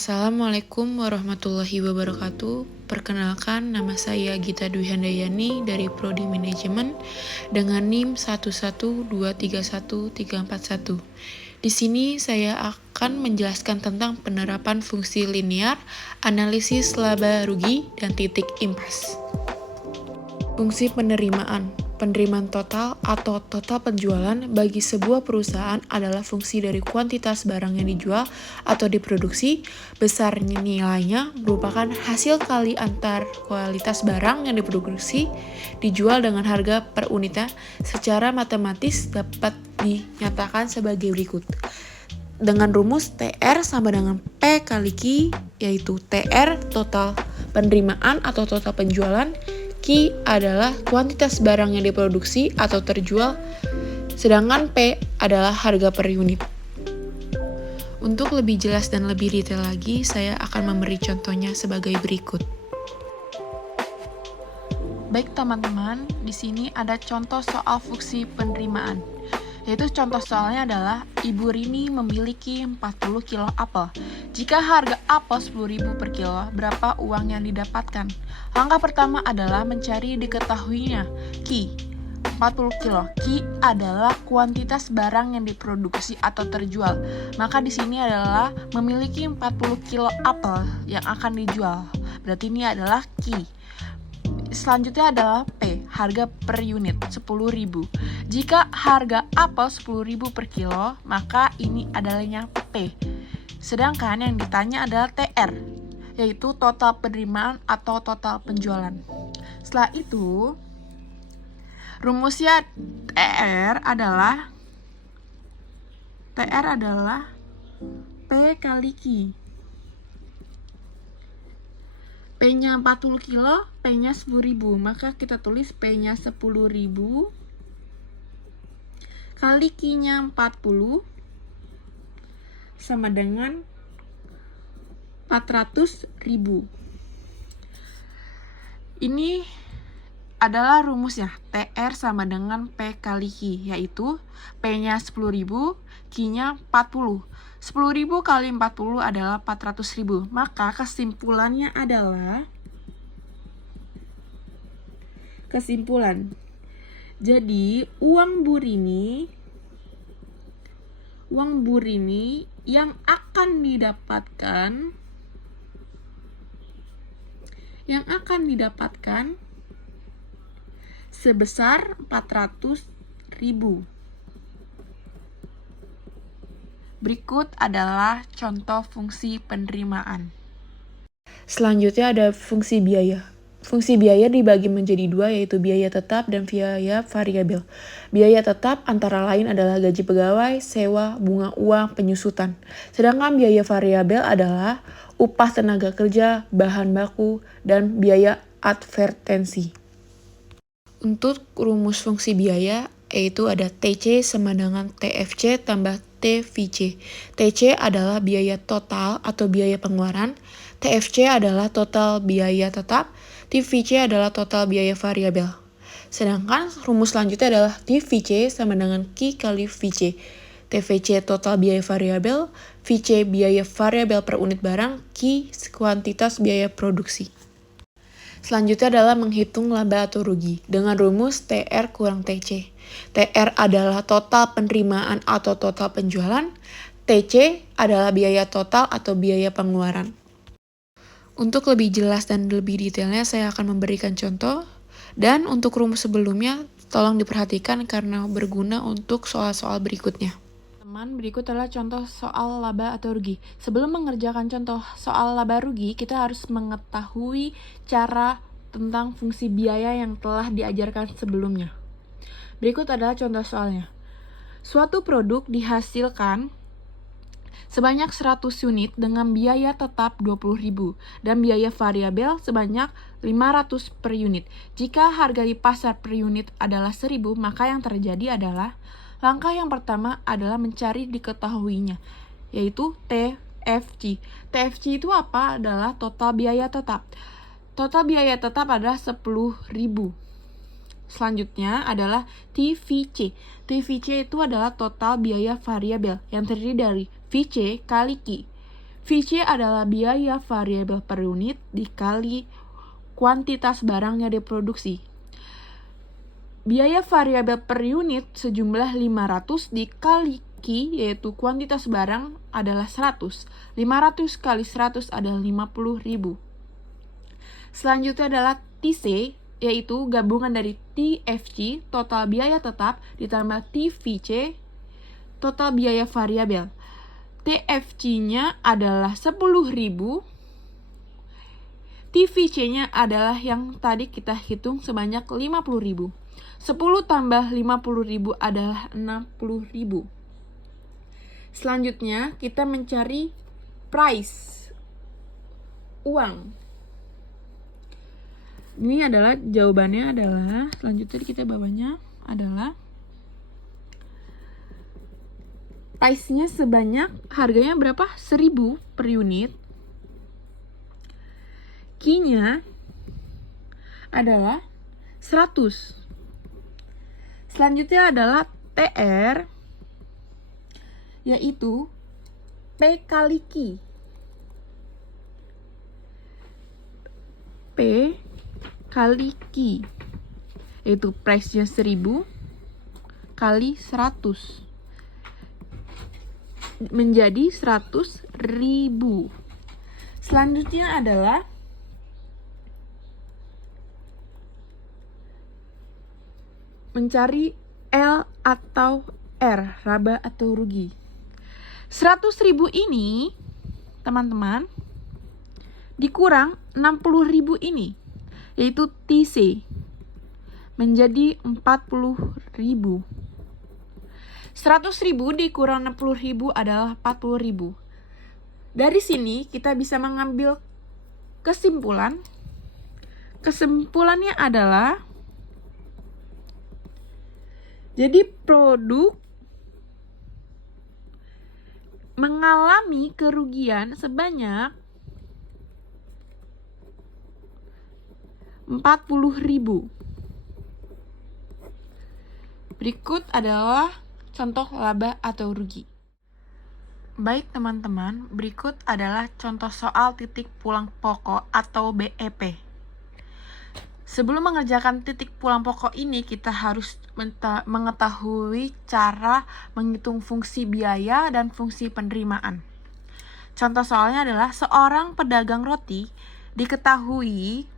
Assalamualaikum warahmatullahi wabarakatuh. Perkenalkan, nama saya Gita Dwi Handayani dari Prodi Manajemen dengan NIM 112313441. Di sini saya akan menjelaskan tentang penerapan fungsi linear, analisis laba rugi, dan titik impas. Fungsi penerimaan total atau total penjualan bagi sebuah perusahaan adalah fungsi dari kuantitas barang yang dijual atau diproduksi. Besar nilainya merupakan hasil kali antar kualitas barang yang diproduksi dijual dengan harga per unitnya. Secara matematis dapat dinyatakan sebagai berikut. Dengan rumus TR sama dengan P kali Q, yaitu TR total penerimaan atau total penjualan, Q adalah kuantitas barang yang diproduksi atau terjual, sedangkan P adalah harga per unit. Untuk lebih jelas dan lebih detail lagi, saya akan memberi contohnya sebagai berikut. Baik teman-teman, di sini ada contoh soal fungsi penerimaan. Yaitu contoh soalnya adalah Ibu Rini memiliki 40 kilo apel. Jika harga apel 10.000 per kilo, berapa uang yang didapatkan? Langkah pertama adalah mencari diketahuinya Q. 40 kilo. Q adalah kuantitas barang yang diproduksi atau terjual. Maka di sini adalah memiliki 40 kilo apel yang akan dijual. Berarti ini adalah Q. Selanjutnya adalah P, harga per unit 10.000. Jika harga apel 10.000 per kilo, maka ini adalahnya P. Sedangkan yang ditanya adalah TR, yaitu total penerimaan atau total penjualan. Setelah itu, rumusnya TR adalah P kali Q. P-nya 40 kilo, P-nya 10.000. Maka kita tulis P-nya 10.000 kali Q-nya 40 sama dengan 400.000. Ini adalah rumusnya. TR sama dengan P kali Q, yaitu P-nya 10.000, Q-nya 40. 10.000 kali 40 adalah 400.000. Maka kesimpulan. Jadi, uang Bu Rini yang akan didapatkan sebesar 400.000. Berikut adalah contoh fungsi penerimaan. Selanjutnya ada fungsi biaya. Fungsi biaya dibagi menjadi dua, yaitu biaya tetap dan biaya variabel. Biaya tetap antara lain adalah gaji pegawai, sewa, bunga uang, penyusutan. Sedangkan biaya variabel adalah upah tenaga kerja, bahan baku, dan biaya advertensi. Untuk rumus fungsi biaya, yaitu ada TC sama dengan TFC tambah TVC. TC adalah biaya total atau biaya pengeluaran, TFC adalah total biaya tetap, TVC adalah total biaya variabel. Sedangkan rumus selanjutnya adalah TVC sama dengan Q kali VC. TVC total biaya variabel, VC biaya variabel per unit barang, Q kuantitas biaya produksi. Selanjutnya adalah menghitung laba atau rugi dengan rumus TR kurang TC. TR adalah total penerimaan atau total penjualan, TC adalah biaya total atau biaya pengeluaran. Untuk lebih jelas dan lebih detailnya saya akan memberikan contoh, dan untuk rumus sebelumnya tolong diperhatikan karena berguna untuk soal-soal berikutnya. Berikut adalah contoh soal laba atau rugi. Sebelum mengerjakan contoh soal laba rugi, kita harus mengetahui cara tentang fungsi biaya yang telah diajarkan sebelumnya. Berikut adalah contoh soalnya. Suatu produk dihasilkan sebanyak 100 unit dengan biaya tetap 20.000 dan biaya variabel sebanyak 500 per unit. Jika harga di pasar per unit adalah 1.000, maka yang terjadi adalah langkah yang pertama adalah mencari diketahuinya, yaitu TFC. TFC itu apa? Adalah total biaya tetap. Total biaya tetap adalah 10.000. Selanjutnya adalah TVC. TVC itu adalah total biaya variabel yang terdiri dari VC kali Q. VC adalah biaya variabel per unit dikali kuantitas barang yang diproduksi. Biaya variabel per unit sejumlah 500 dikali Q, yaitu kuantitas barang, adalah 100. 500 kali 100 adalah 50.000. Selanjutnya adalah TC, yaitu gabungan dari TFC, total biaya tetap, ditambah TVC, total biaya variabel. TFC-nya adalah 10.000, TVC-nya adalah yang tadi kita hitung sebanyak 50.000. 10 tambah 50.000 adalah 60.000. Selanjutnya kita mencari price, uang. Ini adalah jawabannya adalah, selanjutnya kita bawahnya adalah price-nya sebanyak, harganya berapa? 1.000 per unit. Q-nya adalah 100. Selanjutnya adalah TR, yaitu P kali Q. P kali Q, yaitu price-nya 1.000 kali 100. Menjadi 100.000. Selanjutnya adalah mencari L atau R, laba atau rugi. 100.000 ini, teman-teman, dikurang 60.000 ini, yaitu TC, menjadi 40.000. 100.000 dikurang 60.000 adalah 40.000. Dari sini kita bisa mengambil kesimpulan. Kesimpulannya adalah, jadi produk mengalami kerugian sebanyak 40.000. Berikut adalah contoh laba atau rugi. Baik teman-teman, berikut adalah contoh soal titik pulang pokok atau BEP. Sebelum mengerjakan titik pulang pokok ini, kita harus mengetahui cara menghitung fungsi biaya dan fungsi penerimaan. Contoh soalnya adalah seorang pedagang roti diketahui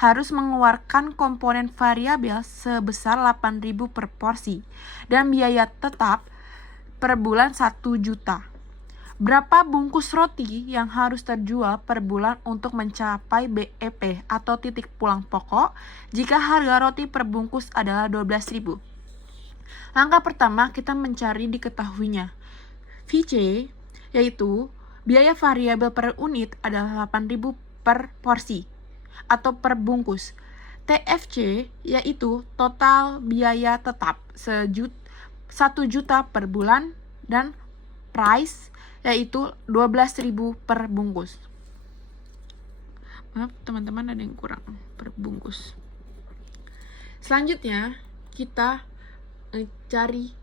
harus mengeluarkan komponen variabel sebesar 8.000 per porsi dan biaya tetap per bulan 1 juta. Berapa bungkus roti yang harus terjual per bulan untuk mencapai BEP atau titik pulang pokok jika harga roti per bungkus adalah 12.000? Langkah pertama kita mencari diketahuinya. VC, yaitu biaya variabel per unit, adalah 8.000 per porsi atau per bungkus. TFC, yaitu total biaya tetap 1 juta per bulan, dan price, yaitu 12.000 per bungkus. Maaf teman-teman, ada yang kurang per bungkus. Selanjutnya kita cari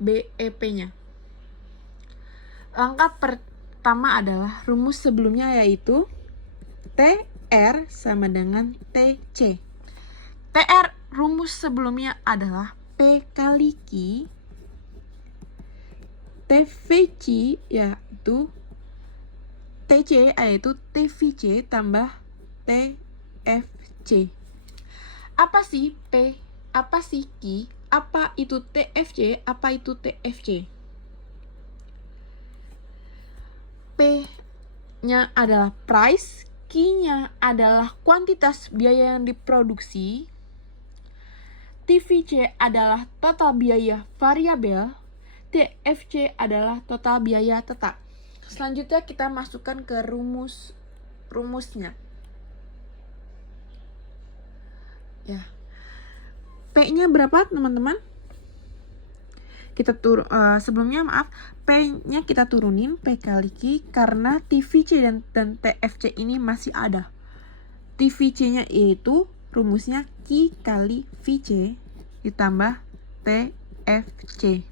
BEP-nya. Langkah pertama adalah rumus sebelumnya, yaitu TR sama dengan TC. TR rumus sebelumnya adalah P kali Q, TVC yaitu TC yaitu TVC tambah TFC. Apa sih P? Apa sih Q? Apa itu TFC? Apa itu TFC? P-nya adalah price, Q-nya adalah kuantitas biaya yang diproduksi, TVC adalah total biaya variabel, TFC adalah total biaya tetap. Selanjutnya kita masukkan ke rumusnya. Ya. P-nya berapa, teman-teman? Sebelumnya P-nya kita turunin, P kali Q, karena TVC dan TFC ini masih ada. TVC-nya yaitu rumusnya Q kali VC ditambah TFC.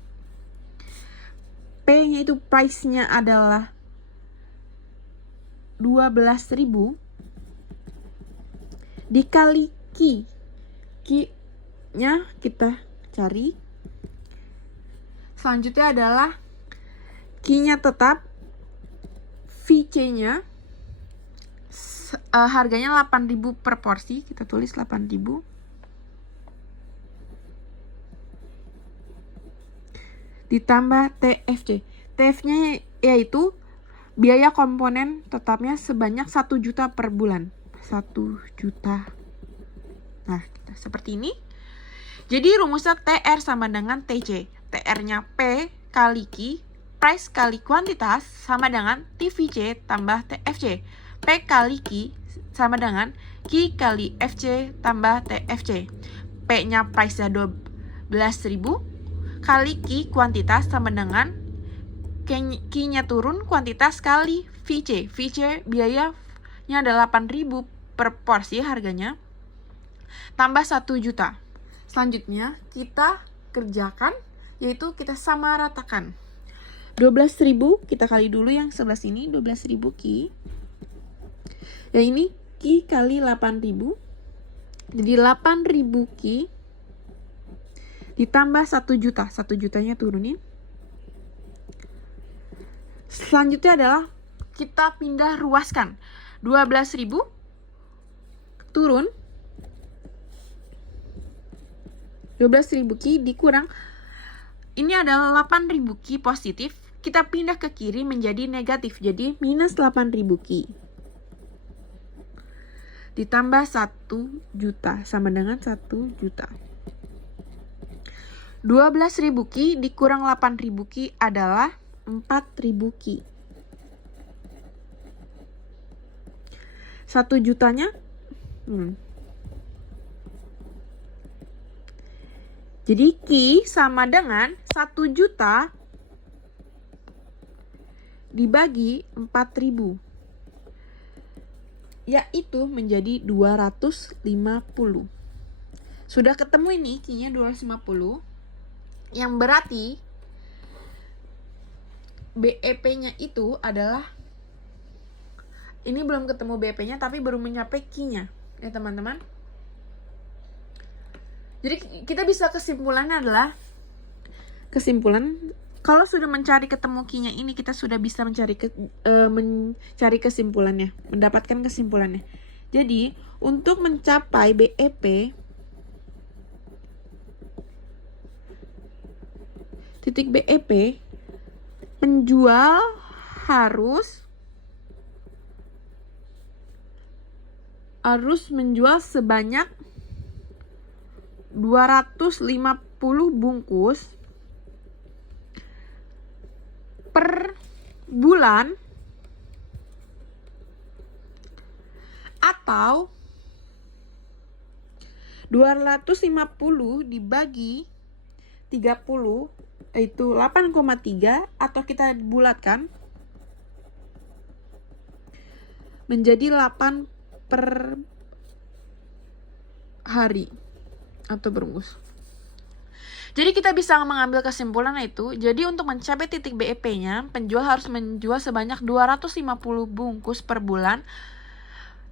P-nya itu price-nya adalah 12.000 dikali Q. Q-nya kita cari. Selanjutnya adalah Q-nya tetap, VC-nya harganya 8.000 per porsi, kita tulis 8.000. Ditambah TFC. TF-nya yaitu biaya komponen tetapnya sebanyak 1 juta per bulan. 1 juta. Nah, seperti ini. Jadi rumusnya TR sama dengan TC. TR-nya P kali Q, price kali kuantitas sama dengan TVC tambah TFC. P kali Q sama dengan Q kali FC tambah TFC. P-nya price-nya 12.000 kali Q kuantitas sama dengan Q-nya turun kuantitas kali VC. VC biayanya adalah 8.000 per porsi harganya. Tambah 1 juta. Selanjutnya kita kerjakan, yaitu kita samaratakan. 12.000 kita kali dulu yang sebelah sini, 12.000 Q. Yang ini Q kali 8.000. Jadi 8.000 Q ditambah 1 juta. 1 jutanya turunin. Selanjutnya adalah kita pindah ruaskan. 12.000 turun. 12.000 Q dikurang. Ini adalah 8.000 Q positif. Kita pindah ke kiri menjadi negatif. Jadi minus 8.000 Q. Ditambah 1 juta. Sama dengan 1 juta. 12.000 Q dikurang 8.000 Q adalah 4.000 Q. 1 jutanya jadi Q sama dengan 1 juta dibagi 4.000. Yaitu menjadi 250. Sudah ketemu ini Q-nya 250. Yang berarti BEP-nya itu adalah, ini belum ketemu BEP-nya tapi baru mencapai Q-nya. Ya teman-teman. Jadi kita bisa kesimpulannya adalah, kalau sudah mencari ketemu Q-nya ini, kita sudah bisa mencari kesimpulannya, mendapatkan kesimpulannya. Jadi untuk mencapai BEP, titik BEP, penjual harus menjual sebanyak 250 bungkus per bulan, atau 250 dibagi 30 yaitu 8,3, atau kita bulatkan menjadi 8 per hari atau berbungkus. Jadi kita bisa mengambil kesimpulan itu, jadi untuk mencapai titik BEP-nya, penjual harus menjual sebanyak 250 bungkus per bulan.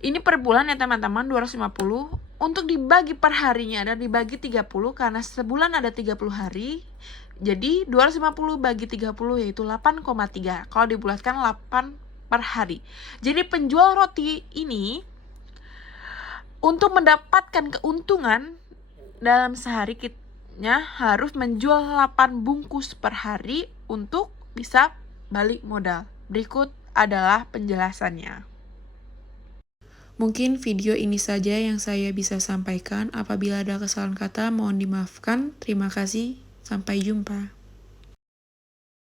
Ini per bulan ya teman-teman, 250. Untuk dibagi per harinya ada dibagi 30, karena sebulan ada 30 hari. Jadi 250 bagi 30 yaitu 8,3. Kalau dibulatkan 8 per hari. Jadi penjual roti ini untuk mendapatkan keuntungan dalam sehari harus menjual 8 bungkus per hari untuk bisa balik modal. Berikut adalah penjelasannya. Mungkin video ini saja yang saya bisa sampaikan. Apabila ada kesalahan kata, mohon dimaafkan. Terima kasih. Sampai jumpa.